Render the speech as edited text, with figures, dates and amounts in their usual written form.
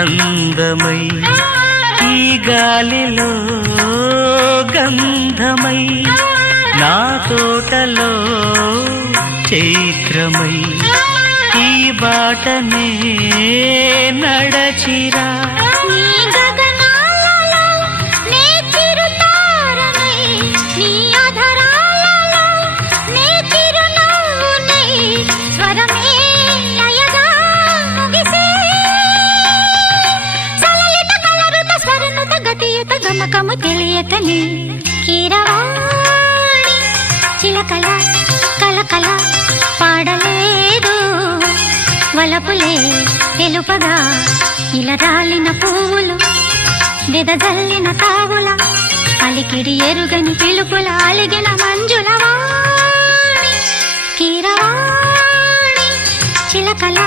అందమై ఈ గాలిలో గంధమై నా తోటలో చైత్రమై ఈ బాటనే నడచిరా గమకము తెలియకని కీరవాణి చిలకల కలకల పాడలేదు వలపులే తెలుపగా ఇలా రాలిన పువ్వులు వెదజల్లిన తావుల అలికిడి ఎరుగని పిలుపుల అలిగిన మంజుల వాణి కీరవాణి చిలకల